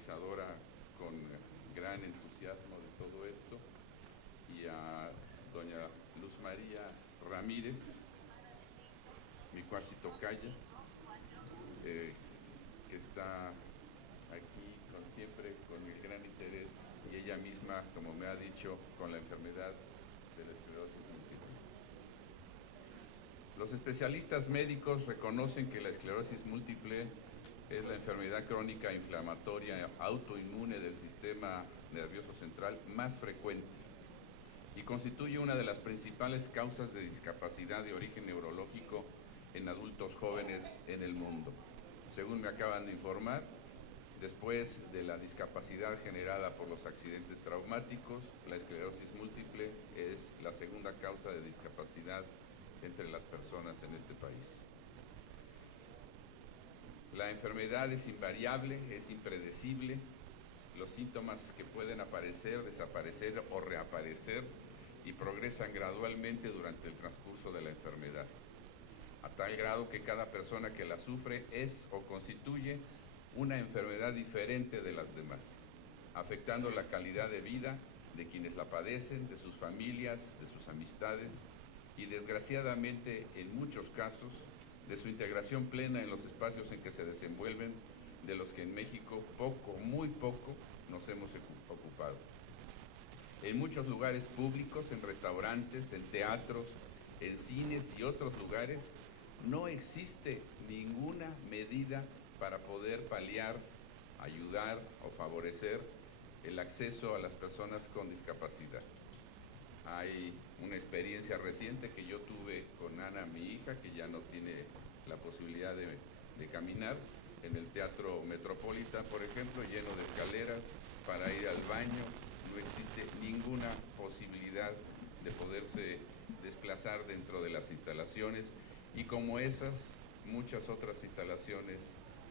organizadora con gran entusiasmo de todo esto, y a doña Luz María Ramírez, mi cuasi tocaya, que está aquí siempre con el gran interés, y ella misma, como me ha dicho, con la enfermedad de la esclerosis múltiple. Los especialistas médicos reconocen que la esclerosis múltiple es la enfermedad crónica inflamatoria autoinmune del sistema nervioso central más frecuente y constituye una de las principales causas de discapacidad de origen neurológico en adultos jóvenes en el mundo. Según me acaban de informar, después de la discapacidad generada por los accidentes traumáticos, la esclerosis múltiple es la segunda causa de discapacidad entre las personas en este país. La enfermedad es invariable, es impredecible. Los síntomas que pueden aparecer, desaparecer o reaparecer y progresan gradualmente durante el transcurso de la enfermedad, a tal grado que cada persona que la sufre es o constituye una enfermedad diferente de las demás, afectando la calidad de vida de quienes la padecen, de sus familias, de sus amistades y desgraciadamente en muchos casos de su integración plena en los espacios en que se desenvuelven, de los que en México poco, muy poco, nos hemos ocupado. En muchos lugares públicos, en restaurantes, en teatros, en cines y otros lugares, no existe ninguna medida para poder paliar, ayudar o favorecer el acceso a las personas con discapacidad. Hay una experiencia reciente que yo tuve con Ana, mi hija, que ya no tiene la posibilidad de caminar, en el Teatro Metropolitan, por ejemplo, lleno de escaleras para ir al baño. No existe ninguna posibilidad de poderse desplazar dentro de las instalaciones, y como esas, muchas otras instalaciones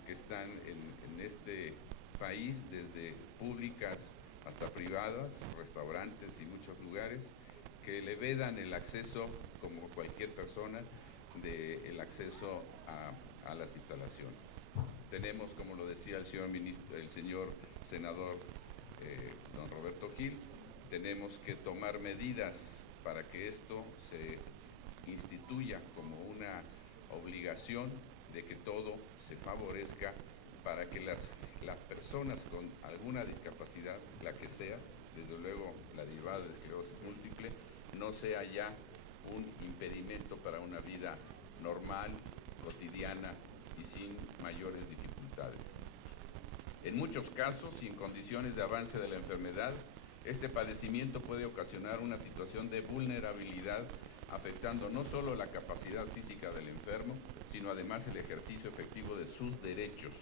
que están en este país, desde públicas hasta privadas, restaurantes y muchos lugares, que le vedan el acceso, como cualquier persona, el acceso a las instalaciones. Tenemos, como lo decía el señor senador don Roberto Gil, tenemos que tomar medidas para que esto se instituya como una obligación de que todo se favorezca para que las personas con alguna discapacidad, la que sea, desde luego la derivada de esclerosis múltiple, no sea ya un impedimento para una vida normal, cotidiana y sin mayores dificultades. En muchos casos y en condiciones de avance de la enfermedad, este padecimiento puede ocasionar una situación de vulnerabilidad, afectando no solo la capacidad física del enfermo, sino además el ejercicio efectivo de sus derechos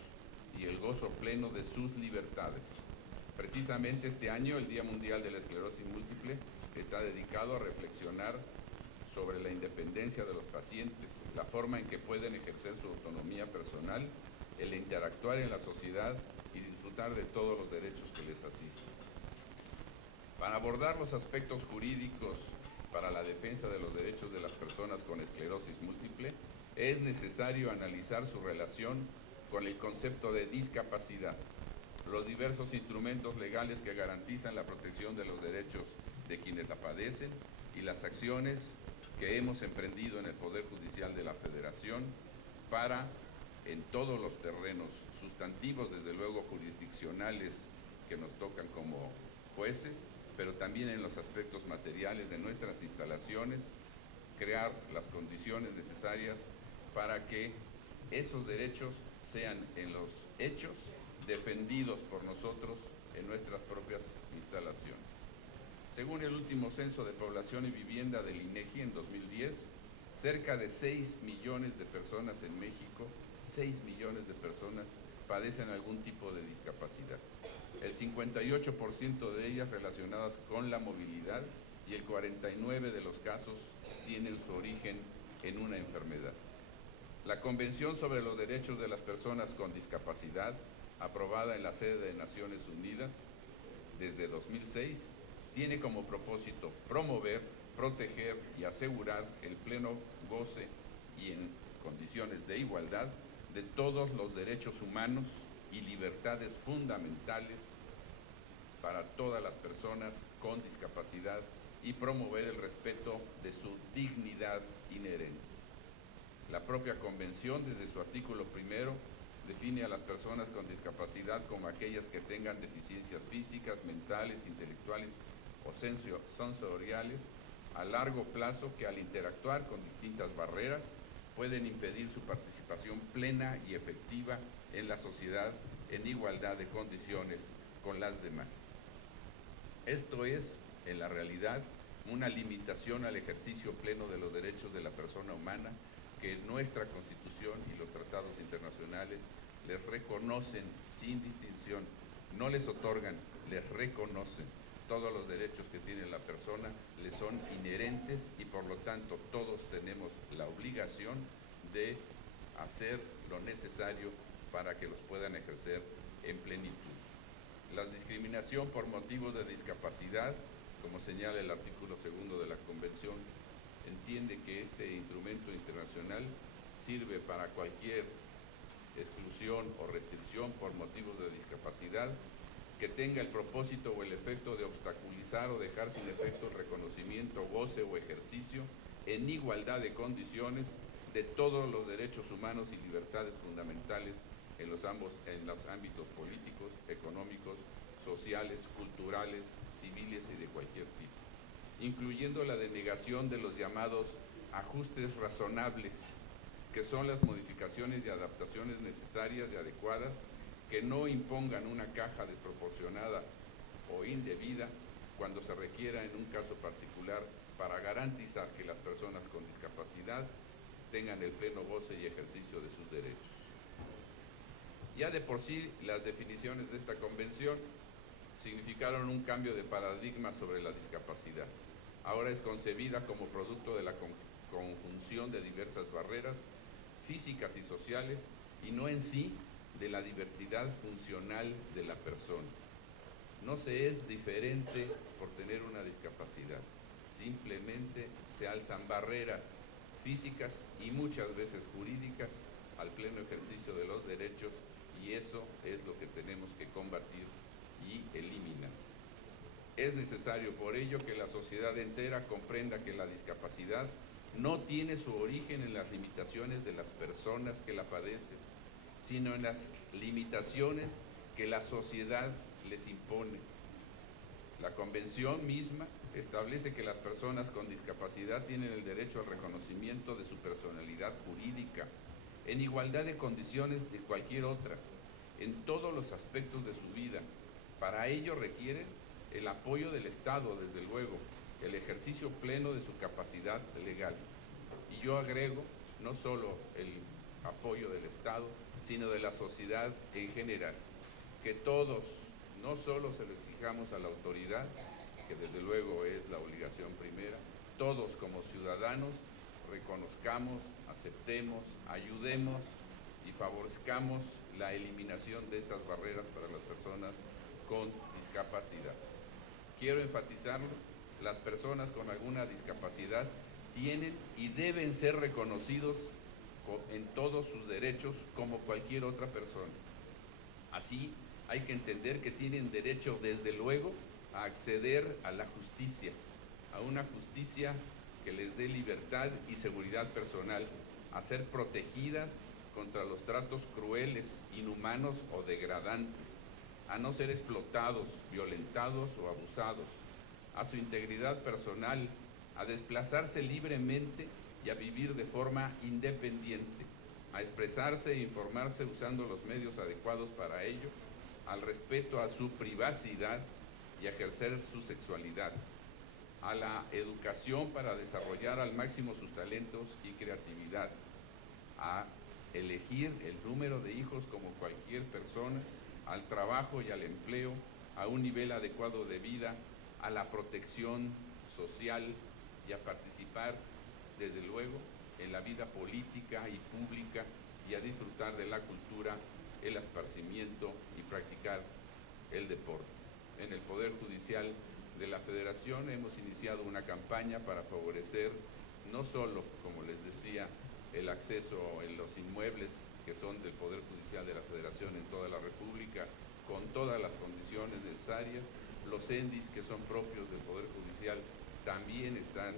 y el gozo pleno de sus libertades. Precisamente este año, el Día Mundial de la Esclerosis Múltiple, está dedicado a reflexionar sobre la independencia de los pacientes, la forma en que pueden ejercer su autonomía personal, el interactuar en la sociedad y disfrutar de todos los derechos que les asisten. Para abordar los aspectos jurídicos para la defensa de los derechos de las personas con esclerosis múltiple, es necesario analizar su relación con el concepto de discapacidad, los diversos instrumentos legales que garantizan la protección de los derechos de quienes la padecen y las acciones que hemos emprendido en el Poder Judicial de la Federación para, en todos los terrenos sustantivos, desde luego jurisdiccionales que nos tocan como jueces, pero también en los aspectos materiales de nuestras instalaciones, crear las condiciones necesarias para que esos derechos sean en los hechos defendidos por nosotros en nuestras propias instalaciones. Según el último censo de población y vivienda del INEGI en 2010, cerca de 6 millones de personas en México, 6 millones de personas padecen algún tipo de discapacidad. El 58% de ellas relacionadas con la movilidad y el 49% de los casos tienen su origen en una enfermedad. La Convención sobre los Derechos de las Personas con Discapacidad, aprobada en la sede de Naciones Unidas desde 2006, tiene como propósito promover, proteger y asegurar el pleno goce y en condiciones de igualdad de todos los derechos humanos y libertades fundamentales para todas las personas con discapacidad y promover el respeto de su dignidad inherente. La propia Convención, desde su artículo primero, define a las personas con discapacidad como aquellas que tengan deficiencias físicas, mentales, intelectuales o sensoriales a largo plazo que al interactuar con distintas barreras pueden impedir su participación plena y efectiva en la sociedad en igualdad de condiciones con las demás. Esto es, en la realidad, una limitación al ejercicio pleno de los derechos de la persona humana que nuestra Constitución y los tratados internacionales les reconocen sin distinción, no les otorgan, les reconocen. Todos los derechos que tiene la persona les son inherentes y por lo tanto todos tenemos la obligación de hacer lo necesario para que los puedan ejercer en plenitud. La discriminación por motivos de discapacidad, como señala el artículo segundo de la Convención, entiende que este instrumento internacional sirve para cualquier exclusión o restricción por motivos de discapacidad que tenga el propósito o el efecto de obstaculizar o dejar sin efecto el reconocimiento, goce o ejercicio en igualdad de condiciones de todos los derechos humanos y libertades fundamentales en los ámbitos políticos, económicos, sociales, culturales, civiles y de cualquier tipo, incluyendo la denegación de los llamados ajustes razonables, que son las modificaciones y adaptaciones necesarias y adecuadas que no impongan una caja desproporcionada o indebida cuando se requiera en un caso particular para garantizar que las personas con discapacidad tengan el pleno goce y ejercicio de sus derechos. Ya de por sí, las definiciones de esta convención significaron un cambio de paradigma sobre la discapacidad. Ahora es concebida como producto de la conjunción de diversas barreras físicas y sociales y no en sí de la diversidad funcional de la persona. No se es diferente por tener una discapacidad, simplemente se alzan barreras físicas y muchas veces jurídicas al pleno ejercicio de los derechos y eso es lo que tenemos que combatir y eliminar. Es necesario por ello que la sociedad entera comprenda que la discapacidad no tiene su origen en las limitaciones de las personas que la padecen, sino en las limitaciones que la sociedad les impone. La Convención misma establece que las personas con discapacidad tienen el derecho al reconocimiento de su personalidad jurídica, en igualdad de condiciones de cualquier otra, en todos los aspectos de su vida. Para ello requieren el apoyo del Estado, desde luego, el ejercicio pleno de su capacidad legal. Y yo agrego, no solo el apoyo del Estado, sino de la sociedad en general, que todos, no solo se lo exijamos a la autoridad, que desde luego es la obligación primera, todos como ciudadanos reconozcamos, aceptemos, ayudemos y favorezcamos la eliminación de estas barreras para las personas con discapacidad. Quiero enfatizarlo, las personas con alguna discapacidad tienen y deben ser reconocidos en todos sus derechos como cualquier otra persona. Así, hay que entender que tienen derecho, desde luego, a acceder a la justicia, a una justicia que les dé libertad y seguridad personal, a ser protegidas contra los tratos crueles, inhumanos o degradantes, a no ser explotados, violentados o abusados, a su integridad personal, a desplazarse libremente y a vivir de forma independiente, a expresarse e informarse usando los medios adecuados para ello, al respeto a su privacidad y a ejercer su sexualidad, a la educación para desarrollar al máximo sus talentos y creatividad, a elegir el número de hijos como cualquier persona, al trabajo y al empleo, a un nivel adecuado de vida, a la protección social y a participar, desde luego, en la vida política y pública y a disfrutar de la cultura, el esparcimiento y practicar el deporte. En el Poder Judicial de la Federación hemos iniciado una campaña para favorecer no solo, como les decía, el acceso en los inmuebles que son del Poder Judicial de la Federación en toda la República, con todas las condiciones necesarias. Los ENDIS que son propios del Poder Judicial también están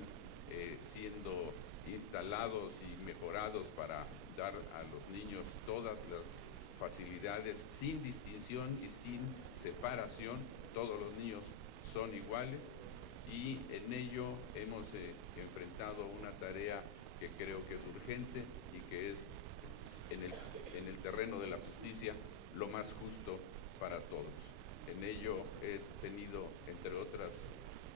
siendo instalados y mejorados para dar a los niños todas las facilidades sin distinción y sin separación. Todos los niños son iguales y en ello hemos enfrentado una tarea que creo que es urgente y que es en el terreno de la justicia lo más justo para todos. En ello he tenido, entre otras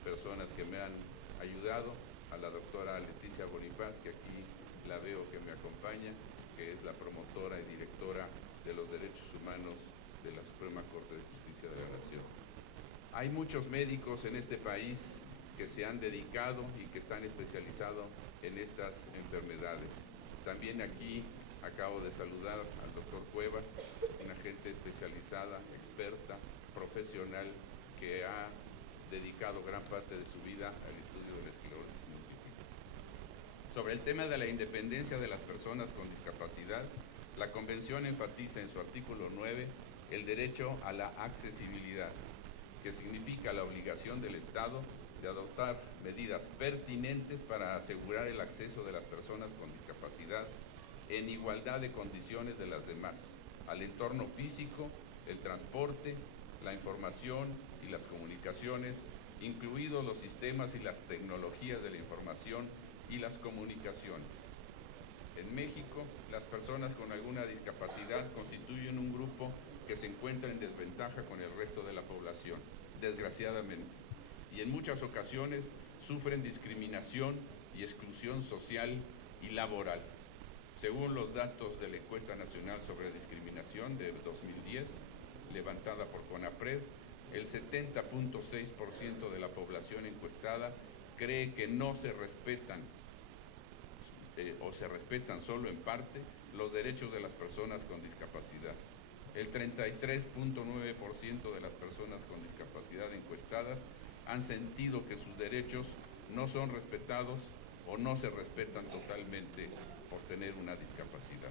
personas que me han ayudado, a la doctora Leticia Bonifaz, que aquí la veo que me acompaña, que es la promotora y directora de los derechos humanos de la Suprema Corte de Justicia de la Nación. Hay muchos médicos en este país que se han dedicado y que están especializados en estas enfermedades. También aquí acabo de saludar al doctor Cuevas, una gente especializada, experta, profesional, que ha dedicado gran parte de su vida al estudio de la esclerosis múltiple. Sobre el tema de la independencia de las personas con discapacidad, la Convención enfatiza en su artículo 9 el derecho a la accesibilidad, que significa la obligación del Estado de adoptar medidas pertinentes para asegurar el acceso de las personas con discapacidad en igualdad de condiciones de las demás, al entorno físico, el transporte, la información y las comunicaciones, incluidos los sistemas y las tecnologías de la información y las comunicaciones. En México, las personas con alguna discapacidad constituyen un grupo que se encuentra en desventaja con el resto de la población, desgraciadamente, y en muchas ocasiones sufren discriminación y exclusión social y laboral. Según los datos de la Encuesta Nacional sobre Discriminación de 2010, levantada por CONAPRED, el 70.6% de la población encuestada cree que no se respetan o se respetan solo en parte los derechos de las personas con discapacidad. El 33.9% de las personas con discapacidad encuestadas han sentido que sus derechos no son respetados o no se respetan totalmente por tener una discapacidad.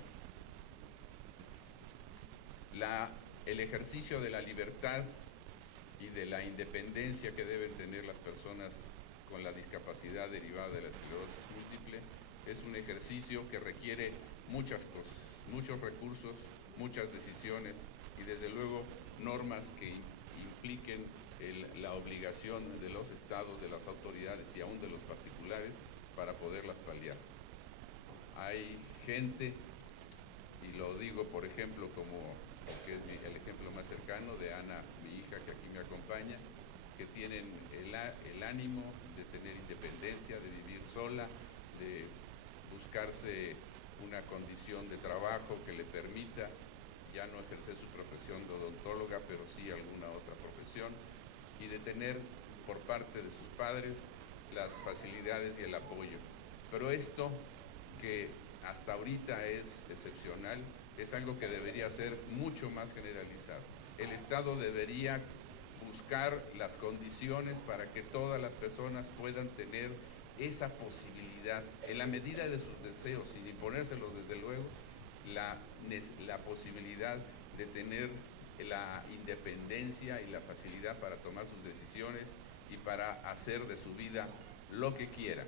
El ejercicio de la libertad y de la independencia que deben tener las personas con la discapacidad derivada de la esclerosis múltiple es un ejercicio que requiere muchas cosas, muchos recursos, muchas decisiones y desde luego normas que impliquen la obligación de los estados, de las autoridades y aún de los particulares para poderlas paliar. Hay gente, y lo digo por ejemplo porque es el ejemplo más cercano de Ana, mi hija que aquí me acompaña, que tienen el ánimo de tener independencia, de vivir sola, de buscarse una condición de trabajo que le permita ya no ejercer su profesión de odontóloga, pero sí alguna otra profesión, y de tener por parte de sus padres las facilidades y el apoyo. Pero esto, que hasta ahorita es excepcional, es algo que debería ser mucho más generalizado. El Estado debería buscar las condiciones para que todas las personas puedan tener esa posibilidad, en la medida de sus deseos, sin imponérselos desde luego, la posibilidad de tener la independencia y la facilidad para tomar sus decisiones y para hacer de su vida lo que quieran,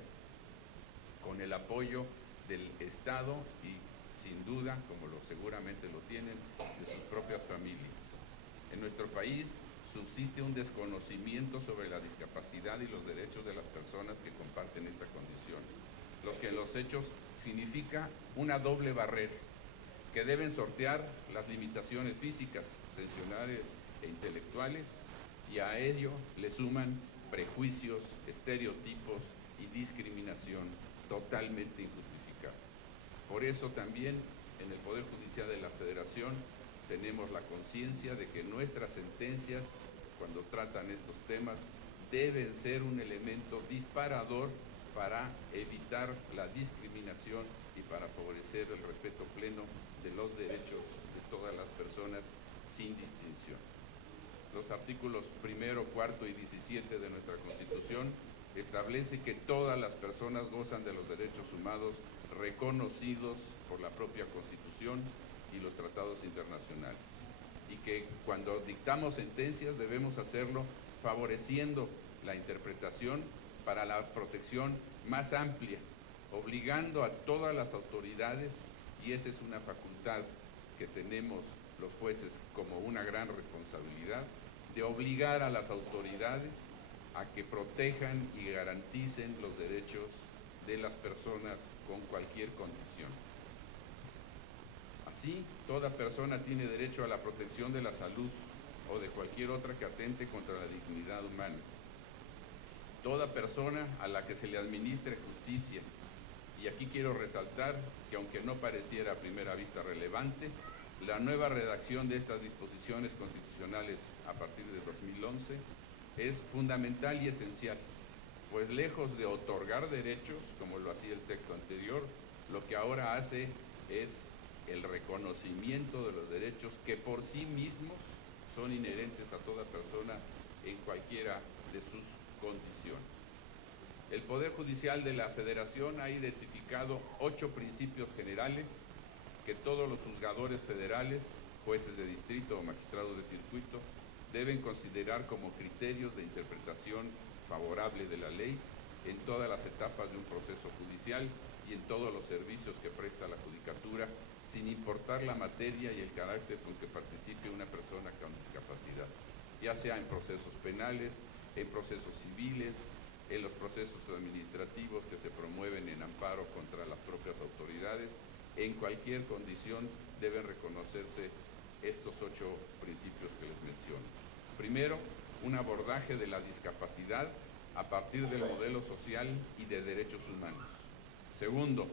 con el apoyo del Estado y sin duda, como seguramente lo tienen, de sus propias familias. En nuestro país subsiste un desconocimiento sobre la discapacidad y los derechos de las personas que comparten esta condición, lo que en los hechos significa una doble barrera, que deben sortear las limitaciones físicas, sensorineuronales e intelectuales, y a ello le suman prejuicios, estereotipos y discriminación totalmente injustificada. Por eso también en el Poder Judicial de la Federación tenemos la conciencia de que nuestras sentencias, cuando tratan estos temas, deben ser un elemento disparador para evitar la discriminación y para favorecer el respeto pleno de los derechos de todas las personas sin distinción. Los artículos 1, 4 y 17 de nuestra Constitución establece que todas las personas gozan de los derechos humanos reconocidos por la propia Constitución y los tratados internacionales. Y que cuando dictamos sentencias debemos hacerlo favoreciendo la interpretación para la protección más amplia, obligando a todas las autoridades, y esa es una facultad que tenemos los jueces como una gran responsabilidad, de obligar a las autoridades a que protejan y garanticen los derechos de las personas con cualquier condición. Así, toda persona tiene derecho a la protección de la salud o de cualquier otra que atente contra la dignidad humana. Toda persona a la que se le administre justicia. Y aquí quiero resaltar que, aunque no pareciera a primera vista relevante, la nueva redacción de estas disposiciones constitucionales a partir de 2011 es fundamental y esencial, pues lejos de otorgar derechos, como lo hacía el texto anterior, lo que ahora hace es el reconocimiento de los derechos que por sí mismos son inherentes a toda persona en cualquiera de sus condiciones. El Poder Judicial de la Federación ha identificado 8 principios generales que todos los juzgadores federales, jueces de distrito o magistrados de circuito deben considerar como criterios de interpretación favorable de la ley en todas las etapas de un proceso judicial y en todos los servicios que presta la judicatura, sin importar la materia y el carácter con que participe una persona con discapacidad, ya sea en procesos penales, en procesos civiles, en los procesos administrativos que se promueven en amparo contra las propias autoridades. En cualquier condición deben reconocerse estos 8 principios que les menciono. Primero, un abordaje de la discapacidad a partir del modelo social y de derechos humanos. Segundo,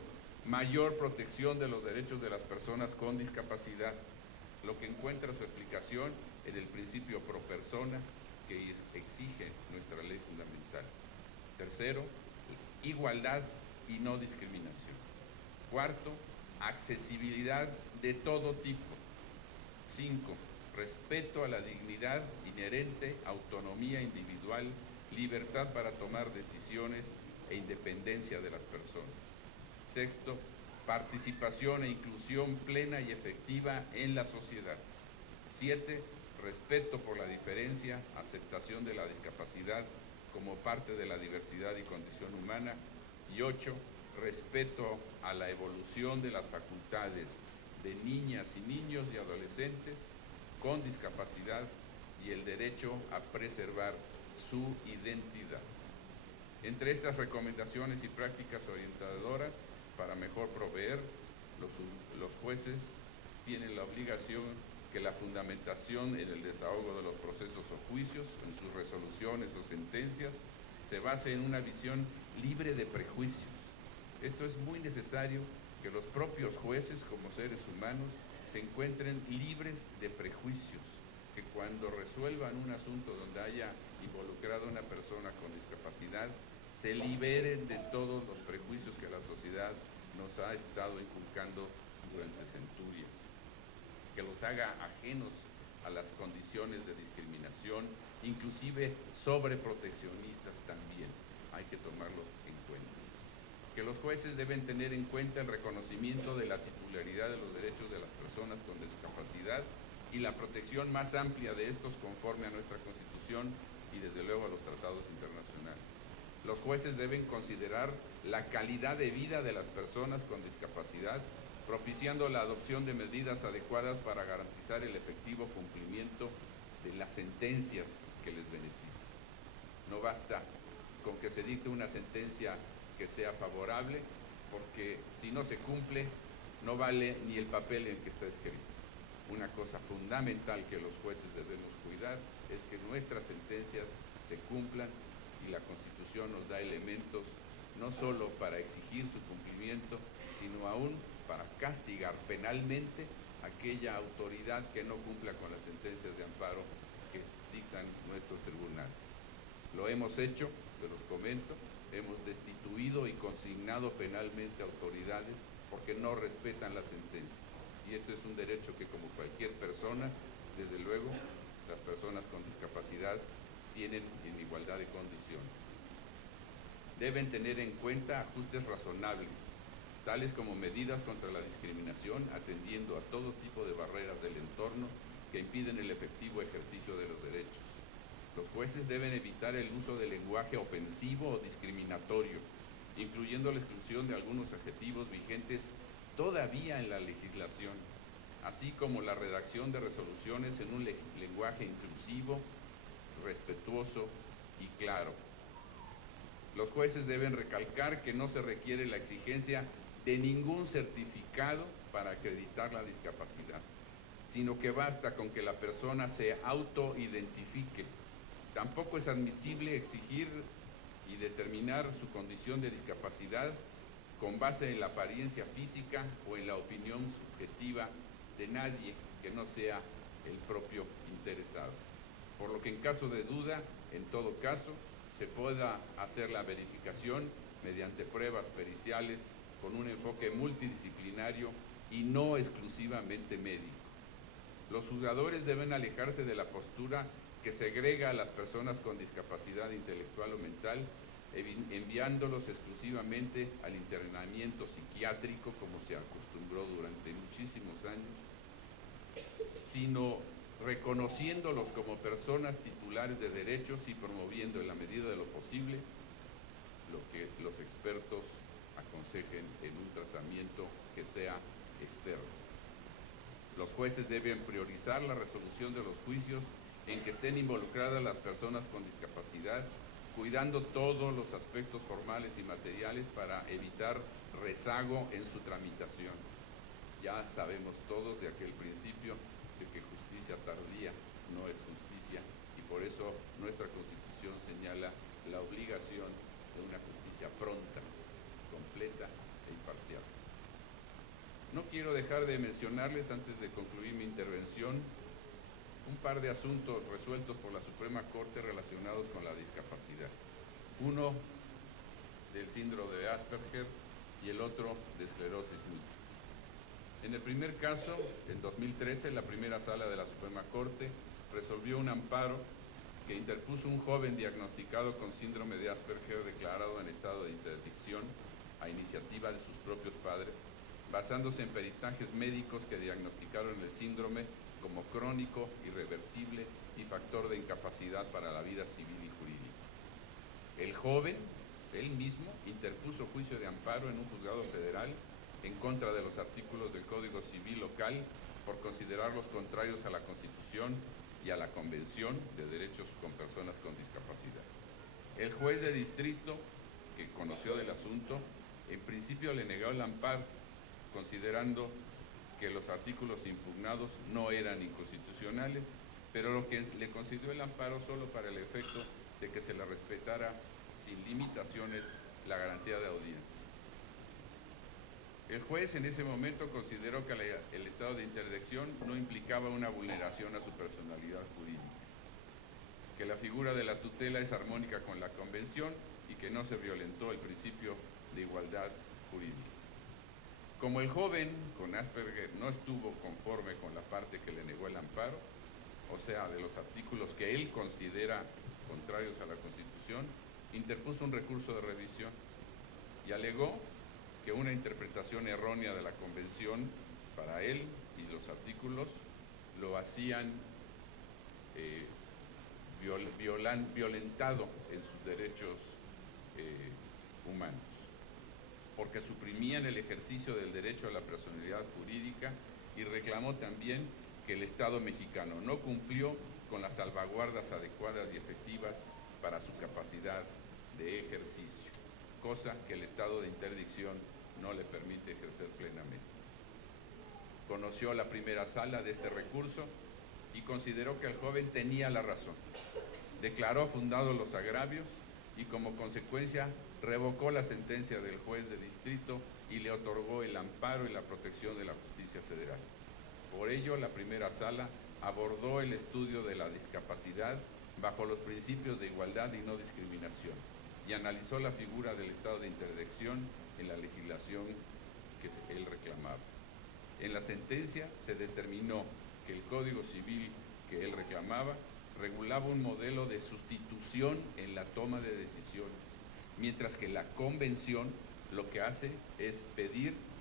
mayor protección de los derechos de las personas con discapacidad, lo que encuentra su explicación en el principio pro persona que exige nuestra ley fundamental. Tercero, igualdad y no discriminación. Cuarto, accesibilidad de todo tipo. 5. Respeto a la dignidad inherente, autonomía individual, libertad para tomar decisiones e independencia de las personas. Sexto, participación e inclusión plena y efectiva en la sociedad. 7. Respeto por la diferencia, aceptación de la discapacidad como parte de la diversidad y condición humana. Y 8. Respeto a la evolución de las facultades de niñas y niños y adolescentes con discapacidad y el derecho a preservar su identidad. Entre estas recomendaciones y prácticas orientadoras para mejor proveer, los jueces tienen la obligación que la fundamentación en el desahogo de los procesos o juicios, en sus resoluciones o sentencias, se base en una visión libre de prejuicios. Esto es muy necesario, que los propios jueces como seres humanos se encuentren libres de prejuicios, que cuando resuelvan un asunto donde haya involucrado a una persona con discapacidad, se liberen de todos los prejuicios que la sociedad nos ha estado inculcando durante centurias, que los haga ajenos a las condiciones de discriminación, inclusive sobreproteccionistas también, hay que tomarlo en cuenta. Que los jueces deben tener en cuenta el reconocimiento de la titularidad de los derechos de las personas con discapacidad y la protección más amplia de estos conforme a nuestra Constitución y desde luego a los tratados internacionales. Los jueces deben considerar la calidad de vida de las personas con discapacidad, propiciando la adopción de medidas adecuadas para garantizar el efectivo cumplimiento de las sentencias que les beneficien. No basta con que se dicte una sentencia que sea favorable, porque si no se cumple, no vale ni el papel en que está escrito. Una cosa fundamental que los jueces debemos cuidar es que nuestras sentencias se cumplan, y la Constitución nos da elementos no solo para exigir su cumplimiento, sino aún para castigar penalmente a aquella autoridad que no cumpla con las sentencias de amparo que dictan nuestros tribunales. Lo hemos hecho, se los comento, hemos destituido y consignado penalmente autoridades porque no respetan las sentencias. Y esto es un derecho que, como cualquier persona, desde luego, las personas con discapacidad tienen en igualdad de condiciones. Deben tener en cuenta ajustes razonables tales como medidas contra la discriminación, atendiendo a todo tipo de barreras del entorno que impiden el efectivo ejercicio de los derechos. Los jueces deben evitar el uso del lenguaje ofensivo o discriminatorio, incluyendo la exclusión de algunos adjetivos vigentes todavía en la legislación, así como la redacción de resoluciones en un lenguaje inclusivo, respetuoso y claro. Los jueces deben recalcar que no se requiere la exigencia de ningún certificado para acreditar la discapacidad, sino que basta con que la persona se autoidentifique. Tampoco es admisible exigir y determinar su condición de discapacidad con base en la apariencia física o en la opinión subjetiva de nadie que no sea el propio interesado. Por lo que en caso de duda, en todo caso, se pueda hacer la verificación mediante pruebas periciales con un enfoque multidisciplinario y no exclusivamente médico. Los juzgadores deben alejarse de la postura que segrega a las personas con discapacidad intelectual o mental, enviándolos exclusivamente al internamiento psiquiátrico, como se acostumbró durante muchísimos años, sino reconociéndolos como personas titulares de derechos y promoviendo en la medida de lo posible lo que los expertos aconsejen en un tratamiento que sea externo. Los jueces deben priorizar la resolución de los juicios en que estén involucradas las personas con discapacidad, cuidando todos los aspectos formales y materiales para evitar rezago en su tramitación. Ya sabemos todos de aquel principio de que justicia tardía no es justicia, y por eso nuestra Constitución señala la obligación de una justicia pronta, completa e imparcial. No quiero dejar de mencionarles, antes de concluir mi intervención, un par de asuntos resueltos por la Suprema Corte relacionados con la discapacidad. Uno del síndrome de Asperger y el otro de esclerosis múltiple. En el primer caso, en 2013, la primera sala de la Suprema Corte resolvió un amparo que interpuso un joven diagnosticado con síndrome de Asperger declarado en estado de interdicción a iniciativa de sus propios padres, basándose en peritajes médicos que diagnosticaron el síndrome como crónico, irreversible y factor de incapacidad para la vida civil y jurídica. El joven, él mismo, interpuso juicio de amparo en un juzgado federal en contra de los artículos del Código Civil local por considerarlos contrarios a la Constitución y a la Convención de Derechos con Personas con Discapacidad. El juez de distrito, que conoció del asunto, en principio le negó el amparo, considerando que los artículos impugnados no eran inconstitucionales, pero lo que le concedió el amparo solo para el efecto de que se le respetara sin limitaciones la garantía de audiencia. El juez en ese momento consideró que el estado de interdicción no implicaba una vulneración a su personalidad jurídica, que la figura de la tutela es armónica con la Convención y que no se violentó el principio de igualdad jurídica. Como el joven con Asperger no estuvo conforme con la parte que le negó el amparo, o sea, de los artículos que él considera contrarios a la Constitución, interpuso un recurso de revisión y alegó que una interpretación errónea de la Convención para él y los artículos lo hacían violentado en sus derechos humanos, porque suprimían el ejercicio del derecho a la personalidad jurídica, y reclamó también que el Estado mexicano no cumplió con las salvaguardas adecuadas y efectivas para su capacidad de ejercicio, cosa que el estado de interdicción no le permite ejercer plenamente. Conoció la primera sala de este recurso y consideró que el joven tenía la razón. Declaró fundados los agravios y como consecuencia revocó la sentencia del juez de distrito y le otorgó el amparo y la protección de la justicia federal. Por ello, la primera sala abordó el estudio de la discapacidad bajo los principios de igualdad y no discriminación y analizó la figura del estado de interdicción en la legislación que él reclamaba. En la sentencia se determinó que el Código Civil que él reclamaba regulaba un modelo de sustitución en la toma de decisiones, mientras que la Convención lo que hace es pedir